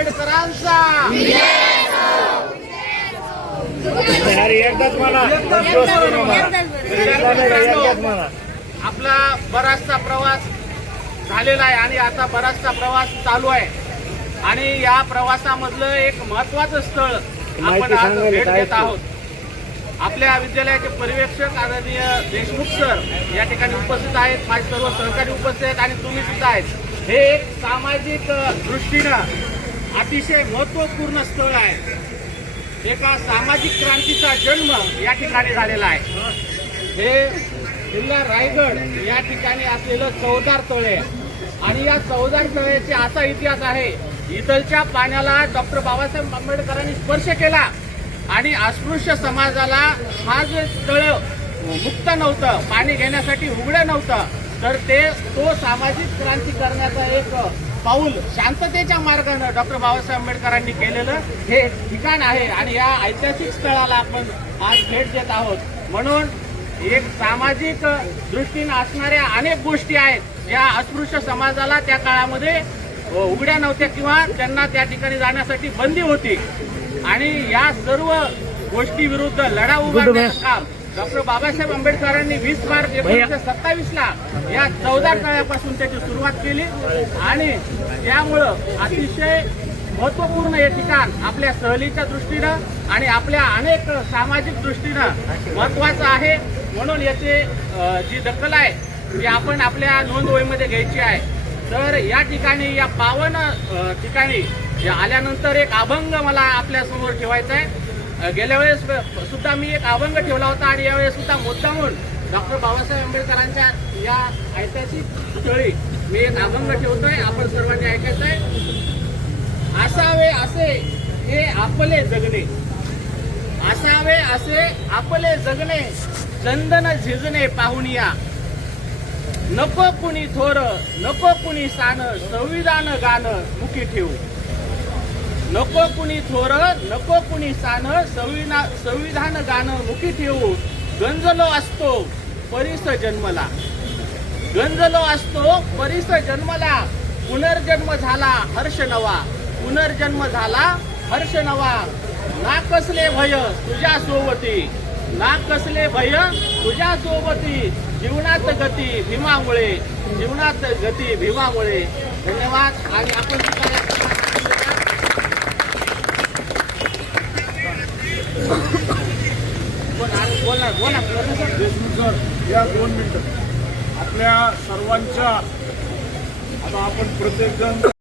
आंबेडकरांचा आपला बराचसा प्रवास झालेला आहे आणि आता बराचसा प्रवास चालू आहे आणि या प्रवासामधलं एक महत्वाचं स्थळ आपण आज भेट देत आहोत. आपल्या विद्यालयाचे पर्यवेक्षक आदरणीय देशमुख सर या ठिकाणी उपस्थित आहेत, माझे सर्व सहकारी उपस्थित आहेत आणि तुम्ही सुद्धा आहेत. हे एक सामाजिक दृष्टीनं अतिशय महत्वपूर्ण स्थळ आहे. एका सामाजिक क्रांतीचा जन्म या ठिकाणी झालेला आहे. हे जिल्हा रायगड या ठिकाणी असलेलं चवदार तळे आणि या चवदार तळ्याचा असा इतिहास आहे. इथलच्या पाण्याला डॉक्टर बाबासाहेब आंबेडकरांनी स्पर्श केला आणि अस्पृश्य समाजाला हा जे तळ मुक्त नव्हतं, पाणी घेण्यासाठी उघडं नव्हतं, तर तो सामाजिक क्रांती करण्याचा एक पाऊल शांततेच्या मार्गाने डॉक्टर बाबासाहेब आंबेडकरांनी केलेलं हे ठिकाण आहे आणि या ऐतिहासिक स्थळाला आपण आज भेट देत आहोत. म्हणून एक सामाजिक दृष्टीने असणाऱ्या अनेक गोष्टी आहेत या अस्पृश्य समाजाला त्या काळामध्ये उघड्या नव्हत्या किंवा त्यांना त्या ठिकाणी जाण्यासाठी बंदी होती आणि या सर्व गोष्टी विरुद्ध लढा उभारण्याचं काम डॉक्टर बाबासाहेब आंबेडकरांनी 20 मार्च 1927ला या चवदार तळ्यापासून त्याची सुरुवात केली आणि त्यामुळं अतिशय महत्वपूर्ण हे ठिकाण आपल्या सहलीच्या दृष्टीनं आणि आपल्या अनेक सामाजिक दृष्टीनं महत्वाचं आहे. म्हणून याची जी दखल आहे ती आपण आपल्या नोंदवहीमध्ये घ्यायची आहे. तर या ठिकाणी या पावन ठिकाणी आल्यानंतर एक अभंग मला आपल्या समोर ठेवायचा आहे. गेल्या वेळेस सुद्धा मी एक अभंग ठेवला होता आणि यावेळेस सुद्धा मुद्दामून डॉक्टर बाबासाहेब आंबेडकरांच्या या ऐतिहासिक स्थळी मी एक अभंग ठेवतोय, आपण सर्वांनी ऐकायचं आहे. असावे असे हे आपले जगणे, असावे असे आपले जगणे, चंदन झिजणे पाहुनिया, नको कुणी थोर नको कुणी सान, संविधान गाणं मुखी ठेवू. नको कुणी थोर नको कुणी सान, संविधान गाणं मुखी ठेवू. गंजलो असतो परीस जन्मला, गंजलो असतो परीस जन्मला, पुनर्जन्म झाला हर्ष नवा, पुनर्जन्म झाला हर्ष नवा. ना कसले भय तुझ्या सोबती, ना कसले भय तुझ्या सोबती, जीवनात गती भीमामुळे, जीवनात गती भीमामुळे. धन्यवाद. आणि आपण बोला देशमुख सर या 2 मिनिटं आपल्या सर्वांच्या आता आपण प्रत्येक जण